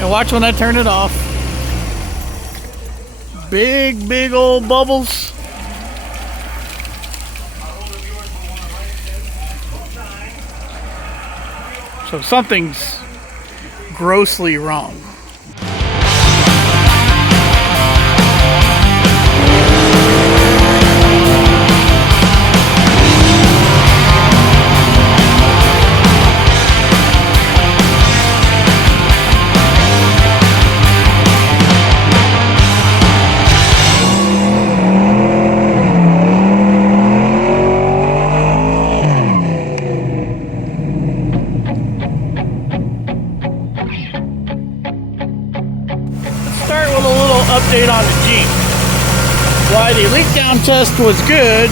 And watch when I turn it off. Big old bubbles. So something's grossly wrong. Update on the Jeep. Why the leak down test was good,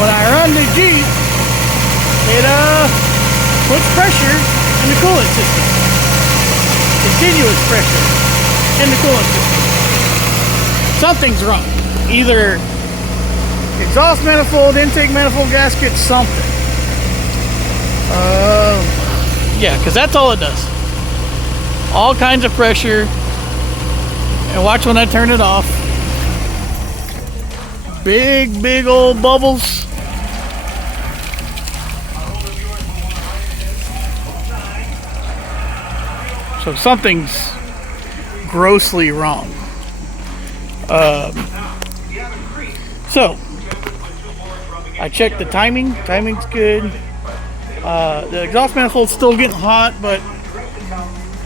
when I run the Jeep, it puts pressure in the coolant system. Continuous pressure in the coolant system. Something's wrong. Either exhaust manifold, intake manifold, gasket, something. Yeah, because that's all it does. All kinds of pressure. And watch when I turn it off. Big old bubbles. So something's grossly wrong. So I checked the timing. Timing's good. The exhaust manifold's still getting hot, but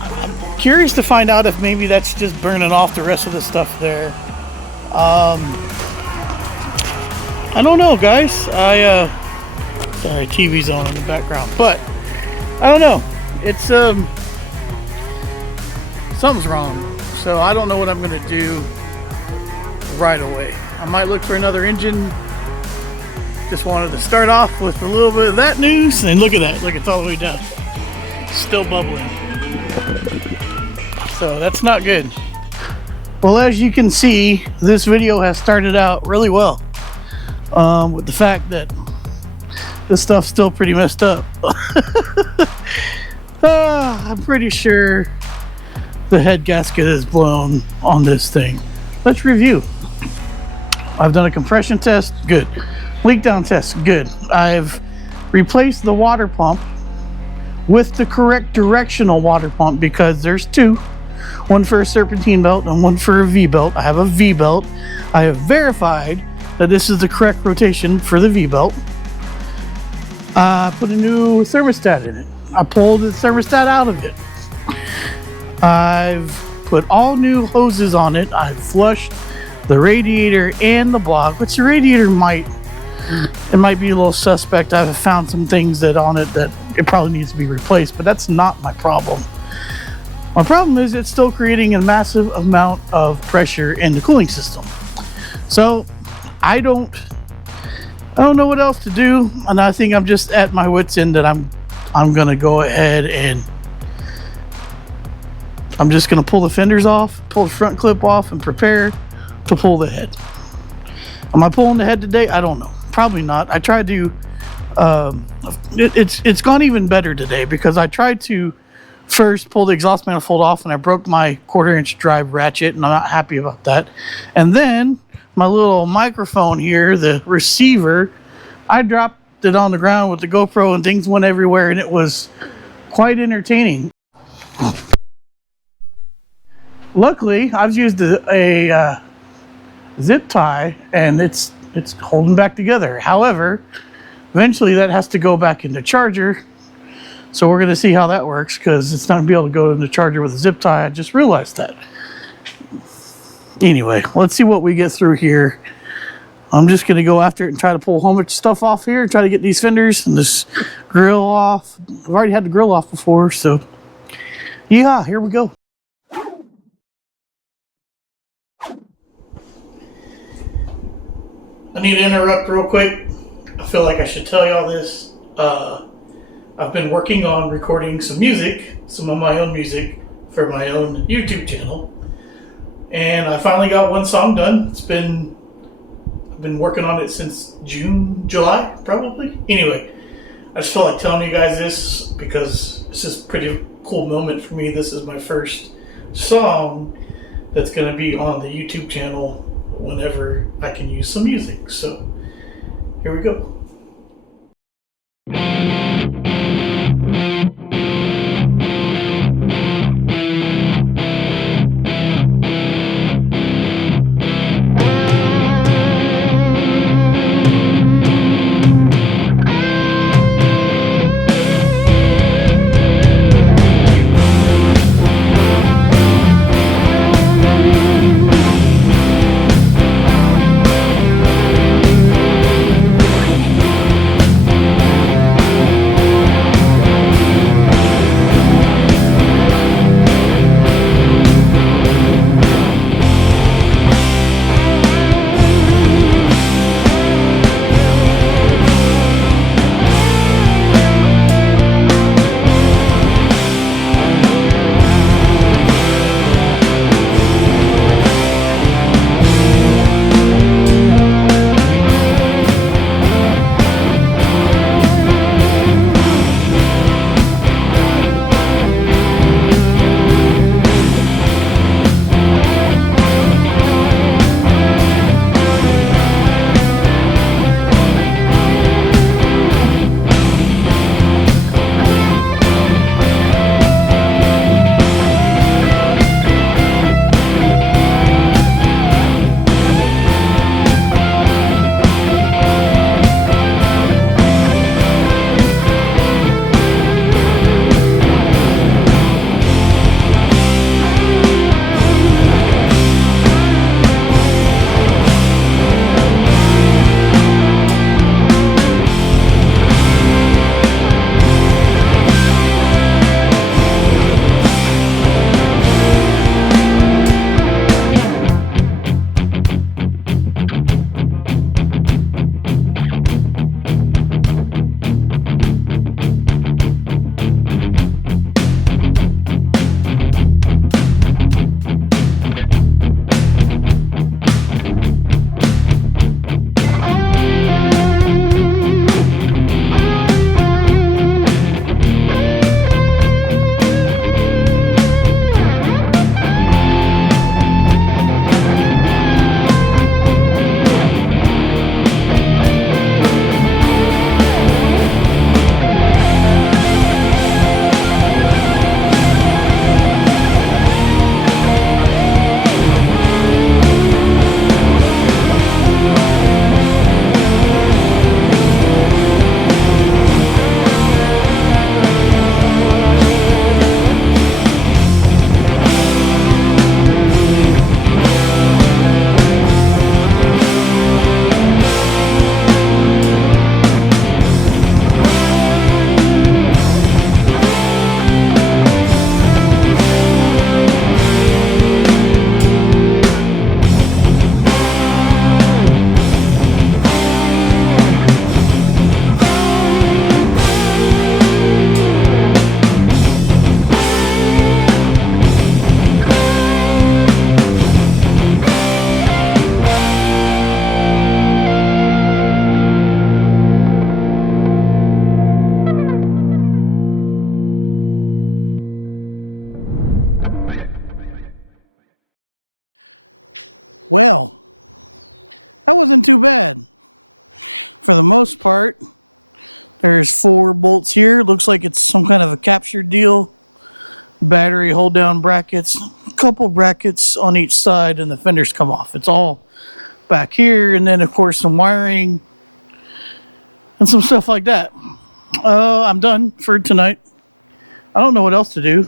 I'm curious to find out if maybe that's just burning off the rest of the stuff there. I don't know, guys. Sorry, TV's on in the background, but I don't know. It's something's wrong. So I don't know what I'm gonna do right away. I might look for another engine. Just wanted to start off with a little bit of that news, and look at that. Look, it's all the way down. Still bubbling. So that's not good. Well, as you can see, this video has started out really well, with the fact that this stuff's still pretty messed up. I'm pretty sure the head gasket is blown on this thing. Let's review. I've done a compression test, good. Leak down test, good. I've replaced the water pump with the correct directional water pump, because there's two, one for a serpentine belt and one for a V belt. I have a V belt. I have verified that this is the correct rotation for the V belt. I put a new thermostat in it. I pulled the thermostat out of it. I've put all new hoses on it. I've flushed the radiator and the block, which the radiator might be a little suspect. I've found some things that on it that it probably needs to be replaced, but that's not my problem. My problem is it's still creating a massive amount of pressure in the cooling system. So I don't know what else to do, and I think I'm just at my wit's end that I'm gonna go ahead and I'm just gonna pull the fenders off, pull the front clip off, and prepare to pull the head. Am I pulling the head today? I don't know. Probably not. I tried to it's gone even better today, because I tried to first pull the exhaust manifold off and I broke my 1/4-inch drive ratchet, and I'm not happy about that. And then my little microphone here, the receiver, I dropped it on the ground with the GoPro and things went everywhere, and it was quite entertaining. Luckily, I've used a zip tie and it's holding back together. However, eventually that has to go back into charger. So we're going to see how that works, because it's not going to be able to go in the charger with a zip tie. I just realized that. Anyway, let's see what we get through here. I'm just going to go after it and try to pull a whole bunch of stuff off here, try to get these fenders and this grill off. I've already had the grill off before, so yeah, here we go. I need to interrupt real quick. I feel like I should tell y'all this. I've been working on recording some music, some of my own music for my own YouTube channel. And I finally got one song done. I've been working on it since July, probably. Anyway, I just feel like telling you guys this because this is a pretty cool moment for me. This is my first song that's going to be on the YouTube channel whenever I can use some music. So here we go. Well, that wasn't too bad. For the most part, there's 4 bolts here. Looks like it's some kind of a capture deal. Battery hold down brackets, a couple brackets on each side, and the fenders come off. It's all back here, and then of course some wiring and some stuff like that. I'm done for tonight. I don't know what else to do.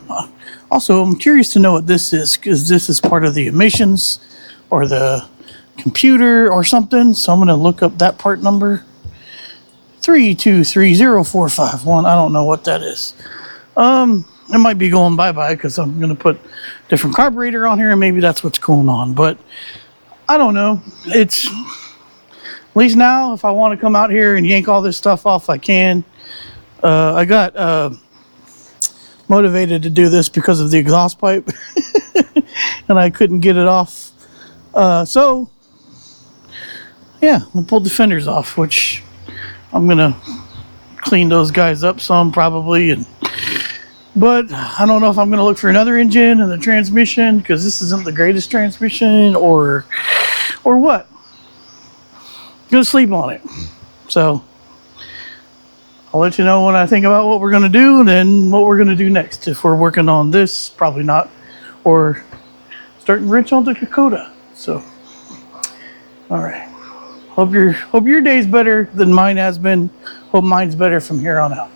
Also, I'm curious to know what this is, because this is part of the emissions or the computer or something. So I'm going to look up that part number. 3230451. I don't know what that is. It might be going bye-bye because I'm going to put different carburetor on here and maybe that's what's going on. But I don't know. It's, at least now, if I want to come out here and yank all this stuff off, I can. I got motivated to do this because of the exhaust pipe. And I couldn't get it off. So, yeah, I pulled the fenders off, which I'm going to clean those guys up some probably and But I don't know if I'm going to look for another engine and the transmission, because this isn't the greatest transmission, or what. I'm going to sleep on it. So I'll let you know when I think about what we're going to do, and then what we're going to do next. If we're working on this, probably not, or starting rich on the Dakota. So, all right. Hope your day's better than mine has been. Hope mine's better from here on out.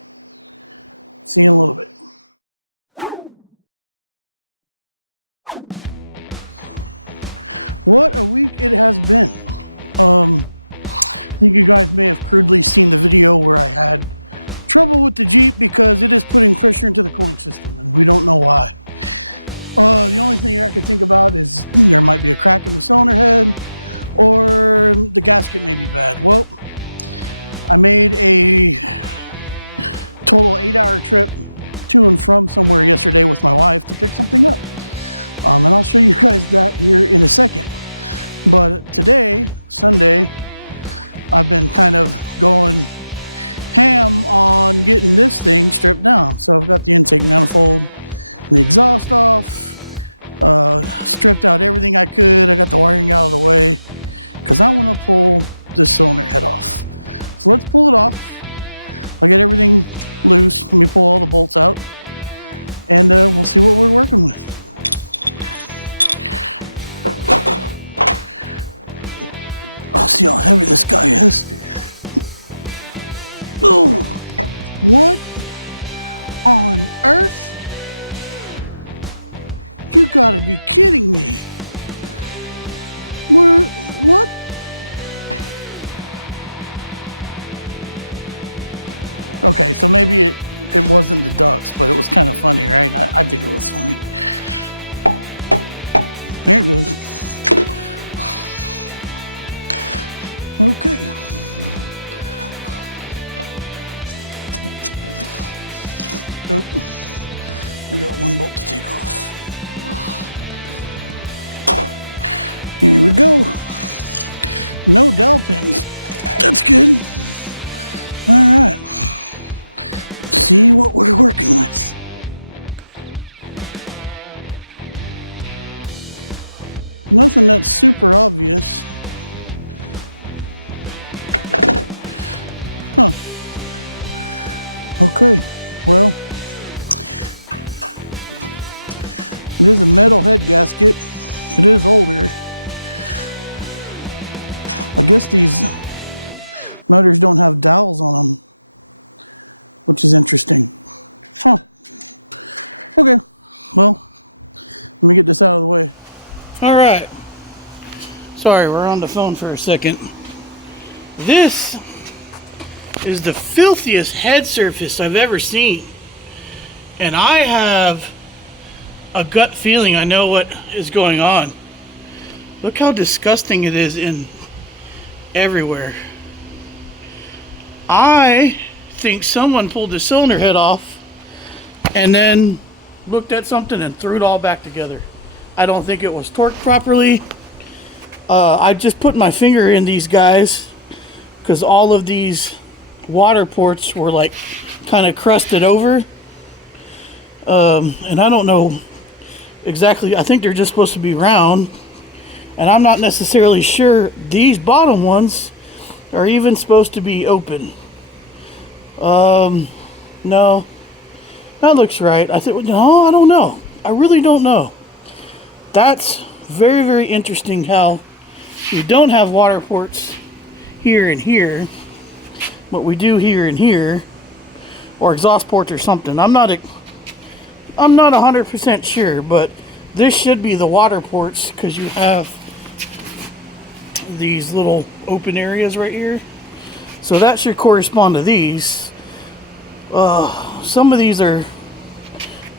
See you in a little bit. What a week it has been. I think you guys may have crudely seen the video where I had trouble with the Jeep because it is putting pressure into the cooling system, and we don't know why. The only thing I could think about is there might be a crack in the cylinder head, or the gasket may be bad. Well, I made a total 8-hour trip to and from somewhere yesterday with my wife to pick something up. And I'll show you guys that here in a second. But today, Sunday, I've been kind of going ham on getting this thing stripped down. So I've got the intake manifold and the exhaust off, stripped out everything I could. I got the wiring out of the way because I want to pull this cylinder head off. So let's pull it off. I'll get everything loose. Let me pull all the bolts out, and we'll see what we're working with. I'll see how heavy this guy is. Oh, what on earth? You gotta be kidding me. What? Okay, so maybe it wasn't the ducts, but it was kind of funny, right? I think it was funny. There it goes. Okay. Nope. I got one bolt to take off. Here we go. No dowel pins. That's good. All right. Let's see what we're working with. Nothing that's super obvious. Huh. Okay. Well, it is a metal head gasket. It is older. I guess these motors don't have dowels on them, which is interesting. Huh. Okay. Well, let me get this out of the way. All right. Sorry, we're on the phone for a second. This is the filthiest head surface I've ever seen. And I have a gut feeling I know what is going on. Look how disgusting it is in everywhere. I think someone pulled the cylinder head off and then looked at something and threw it all back together. I don't think it was torqued properly. I just put my finger in these guys because all of these water ports were like kind of crusted over. And I don't know exactly. I think they're just supposed to be round. And I'm not necessarily sure these bottom ones are even supposed to be open. No, that looks right. I think, no, I don't know. I really don't know. That's very, very interesting how you don't have water ports here and here, but we do here and here, or exhaust ports or something. I'm not 100% sure, but this should be the water ports because you have these little open areas right here. So that should correspond to these. Some of these are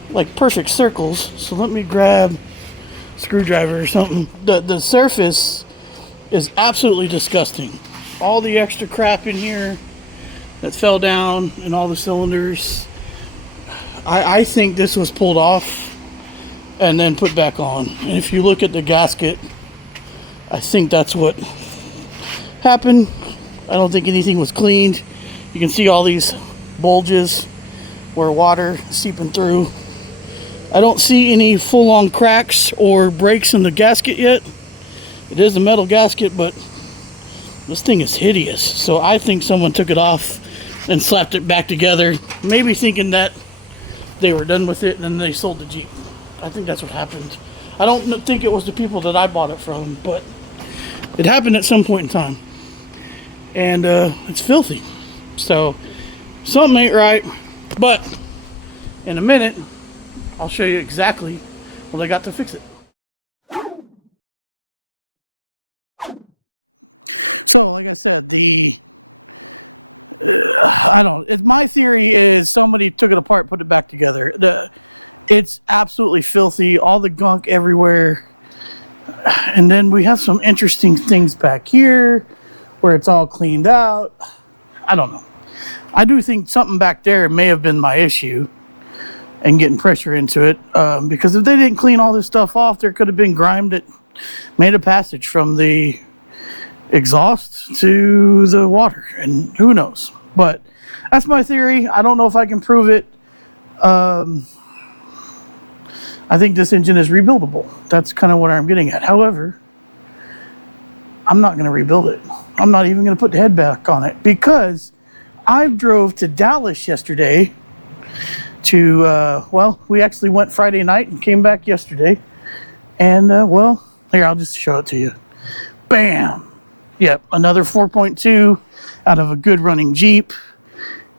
like perfect circles. So let me grab a screwdriver or something. The surface is absolutely disgusting. All the extra crap in here that fell down in all the cylinders. I think this was pulled off and then put back on. And if you look at the gasket, I think that's what happened. I don't think anything was cleaned. You can see all these bulges where water is seeping through. I don't see any full-on cracks or breaks in the gasket yet. It is a metal gasket, but this thing is hideous. So I think someone took it off and slapped it back together, maybe thinking that they were done with it and then they sold the Jeep. I think that's what happened. I don't think it was the people that I bought it from, but it happened at some point in time. And it's filthy. So something ain't right. But in a minute, I'll show you exactly what I got to fix it. So, like I said, my theory is somebody took it apart, put it back together. It's absolutely filthy, all the gunk everywhere. And then we have some interesting things back here where it's all cleaned out. I don't know. I do think something back there may have been my issue and getting pressure into it, because if they didn't clean all this stuff off, there could have been grime that made a passage from the exhaust to the water, and who knows. But that's my theory. I don't know if I can prove it. I think this engine is rebuildable. That's kind of what I'm getting at. However, I'm not going to rebuild it. I'm not even going to put the head back on it, because I drove to Dallas yesterday to, well, we actually went Friday night and came back yesterday. And, well, here, I'll just show it to you. Bam! Yep, another 4.2 out of a good running Jeep.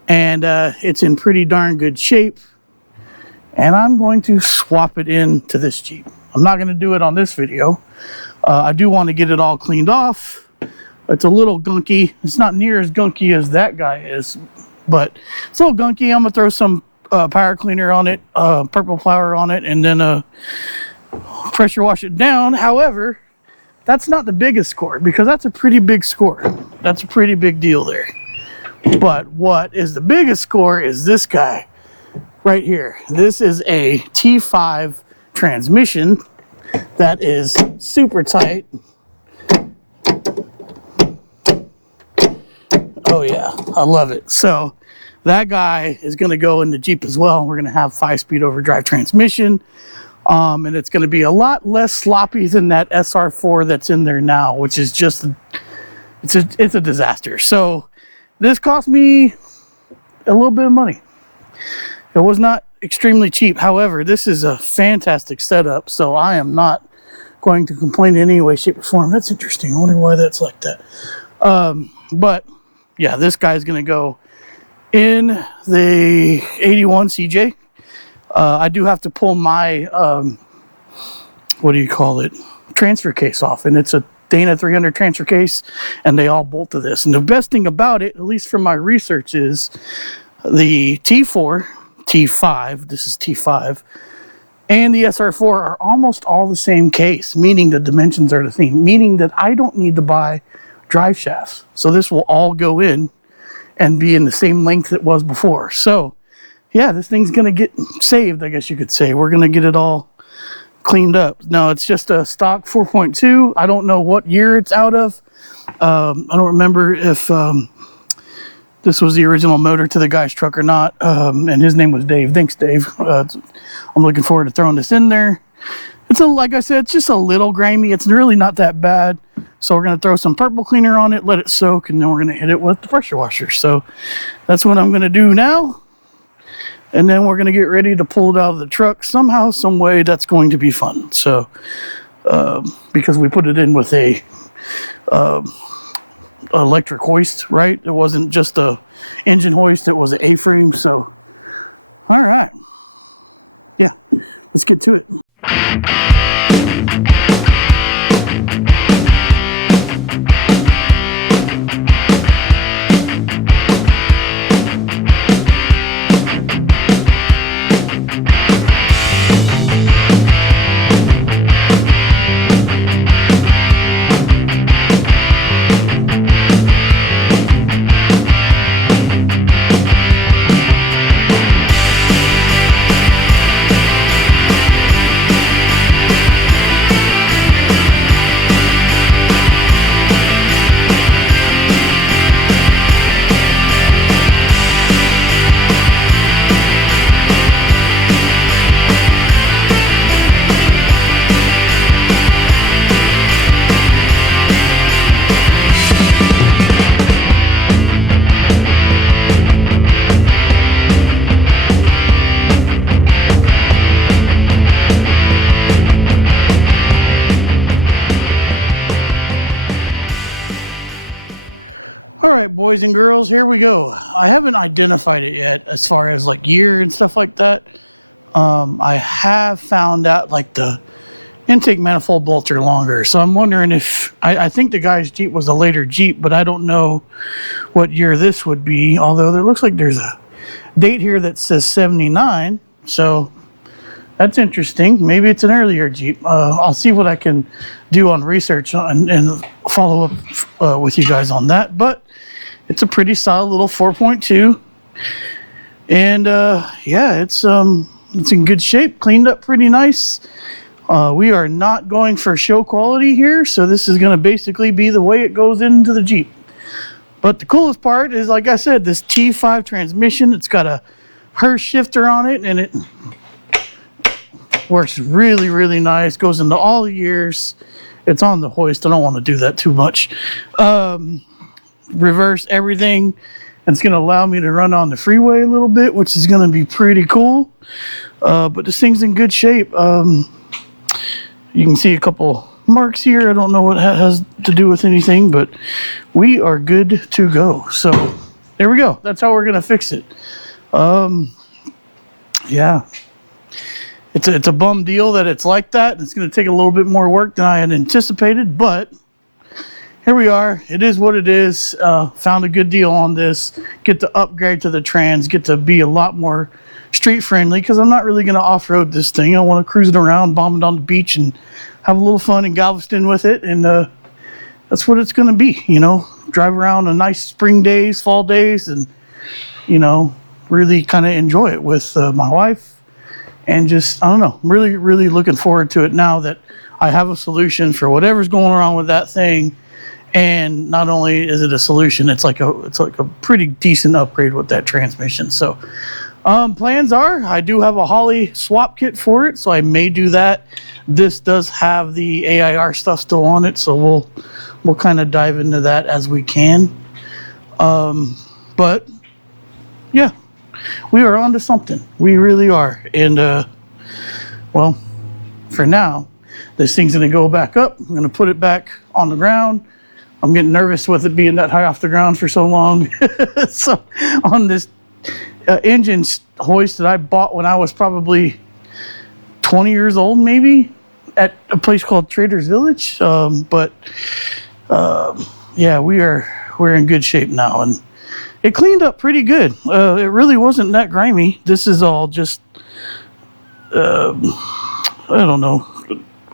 And it's in pretty darn good shape. And I'm going to swap it into this Jeep. I'm not going to do it on this video. I do want to get it all cleaned off. It's a little gunky. It's not near as gunky as that guy is, but it's a little gunky. I'm going to throw some power cleaner on it, purple flour on it, and then pressure wash it down. However, that's not the biggest score, because that's a pretty big score. That's a pretty big deal there. But what is the biggest score is this guy right here. This is a T5 transmission that is super tight. Oh yeah, I love it. So that guy is going to go in the Jeep as well. We're going to have 5-speed overdrive transmission. And it's going to be a lot less sloppy than that SR4 that's in there now, which is just, it's a disaster. So this cost me a little bit of money. It was not extremely cheap. However, this is a fantastic setup, so I am not going to complain in any way, shape, or form. That's interesting. I wonder why that's like that. But yeah, this guy's going to go in the 81 CJ. I do have to pull my, what do you call it, transfer case off. And it's a Dana 300 transfer case, and they all bolt to this. And the best thing about it, at least from my research, is the T4, T5, this is T5, and the SR4 are almost all the same case, meaning the dimensions are the same, meaning that I don't need to buy drive shafts. So this will all go in and be in the same length it was before. So yeah, this thing's going to get saved, I guess you could say. We're going to get it all cleaned up. No, it's just a stock 4.2. I don't know what year it's out of. I don't remember if this was the original motor to the guy's truck or not. And his name was Dave. Thanks, Dave. I'm looking forward to throwing this in there. It's like I said, it's just a little grimy. It's really not that bad. So we're going to throw some purple cleaner on it, let it soak, and then we're going to hit it with the pressure washer. So that's what I'm going to do now. And then we're going to get ready to pull it out of the truck somehow, some way. That's going to be fun. So, because we put it in with a electric hoist, right? It wasn't just a engine hoist. It was an A-frame. So, all right. Yeah, let's get to it. right, boys and girls, here we go. I haven't identified it yet as far as like year and stuff like that. I have found out like the intake manifold bolts are longer, so I'm wondering if I think the guy's Jeep was a later Jeep, but I don't know what year this would be, although there looks like there's a date here that says 79, so that's interesting. Maybe it's an earlier Jeep. I'll see what I can do on research and follow up with you guys on that. But it's a pretty solid little 4.2, and yeah, it's in good shape, cleaned up pretty nice. We are not going for show quality here, so this is going to basically be the way it goes into the Jeep. But the coolest part is, like I said, this T5 transmission. It's got a Hurst shifter on it, and it works really, really nice. Goes into all the gears. It's on the hoist. I don't want to do that too much. Reverse everything. And it's going to allow me to run on the freeway a little bit, which is going to be pretty cool. But this thing's in good shape. You can see a couple marks here. I don't know what that has to do with anything, but we are good to go. So there we go. That's how we're going to fix it. Yeah. It's a bum deal that it's like that. It's going to take a little bit more work than I had anticipated, but here we are. It is what it is. Found a good deal on this. Get to upgrade to the trans. Get to be a lot more street friendly, because I'm not really going to off-road this thing. I want to cruise it around, bomb it on the beach, and have a little fun in Galveston with it. And that's what it's going to be. You know, drive around on nice spring days, fall days, and you know, really kind of enjoy it with my wife. And just, I don't know, really, really looking forward to it now that I have a solution for whatever's going on with that thing. And not only is it a solution, it's like a pretty decent upgrade with that transmission. So plans are, I do have a Holly swap kit for it, so I may do that. This does have the AIR stuff still on it, so we'll kind of dive into that as we can. But yeah, we are onto something. We really are. And well, for now, this thing's going to go back up. I'm going to put it back on the ground. I'm getting nervous with it being that high off the ground for so long. So on this engine hoist that I bought when I was probably 20 years old, maybe, at a place called Trader's Village. But yeah, we're in good shape now, and it cleaned up pretty good. It really wasn't that grimy. This is all just I don't know.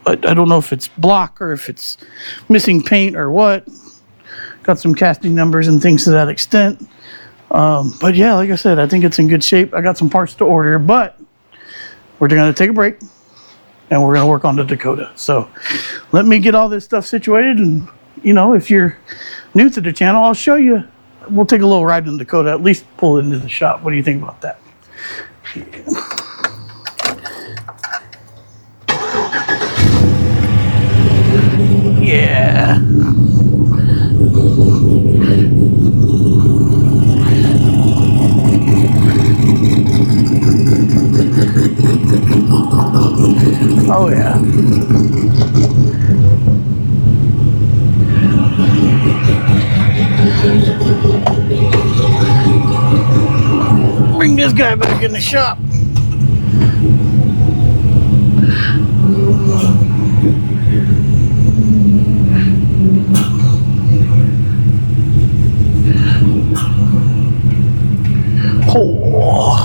I don't know if it's block or if it's missing paint or what. Got some casting numbers and things to that extent. But yeah, like I said, I think it's in good shape. I got some parts to order, but we're going to take a break and we're going to work on the Dakota. So let me get all this stuff situated. And, you know, if you're new to the channel, I'll show you. We'll take a little ride in the Dakota, at least pull it into the shop. What do you think about that? Yeah. Oh yeah. Bring this guy back in the shop. Oh.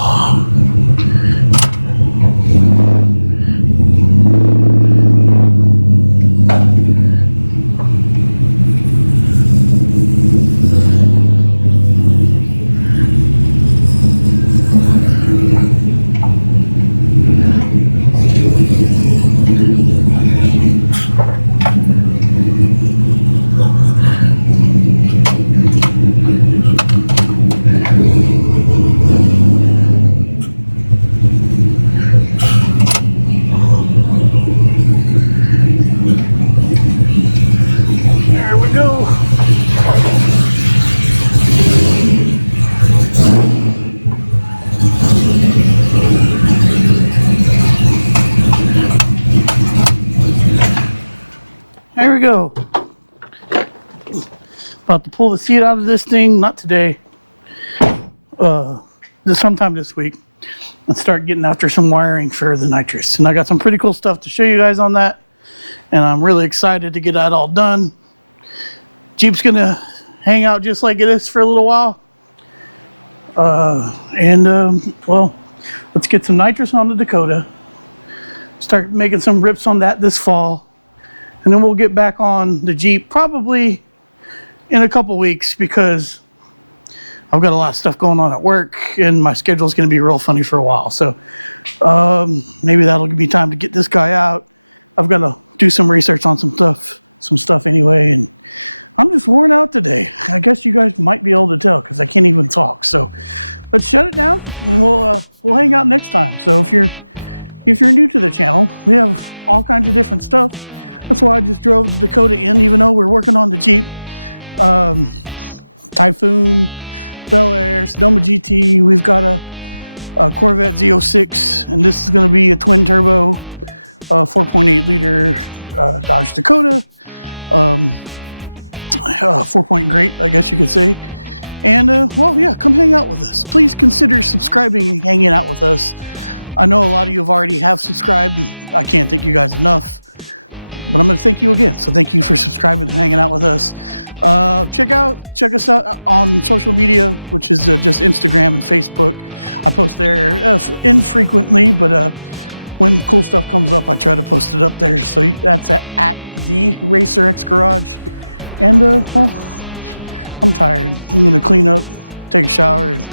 There we go. About to pull the seat out of this thing, not today, sometime this week, and start getting after some wiring for the nitrous. And I got some pretty cool stuff to show you guys on that, and I'm really excited to get that all done. Jeep's gonna hang out just like it is for a little while. Well, let's get some nitrous on the Dakota, start making some rips on that this fall, and then we'll get back on the Jeep probably in a couple weeks, because I've got a lot of stuff going on at work and my schedule's going to be real funny for a while. So maybe that'll give me time to get this guy out. I've got to do some research on some stuff anyway, and I'm just worn out today. I guess you guys might be able to tell because I can't even talk. So let's shut it down, and we'll hang out next time. So if you're new to the channel, we have all kinds of different stuff. That's why I just drove the Dakota in, even though we're working on the Jeep. Typhoon, Bel Air, Sonoma GT. We've got a Corvette Z06, and this is going to be a twin turbo 4.8 liter Dodge Dakota. 4-point great, I guess you could say. And well, yeah, come hang out with us. Please consider subscribing and hanging out with us. I know a lot of you already have subscribed, and I can't thank you guys enough, but I'm going to thank you again. So thank you for subscribing and hanging out with us. Check us out on social media, which is just Instagram and Facebook. I post there infrequently, but when cool stuff comes up, I try to post it up there. So that's at the Racer X Garage. And well, I'm tired. I'm going to clean up, take a shower, and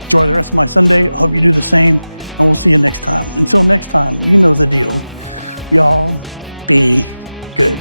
enjoy the rest of my Sunday. I hope you do the same, and we'll see you next time. Until next time, you know the deal. Y'all be good.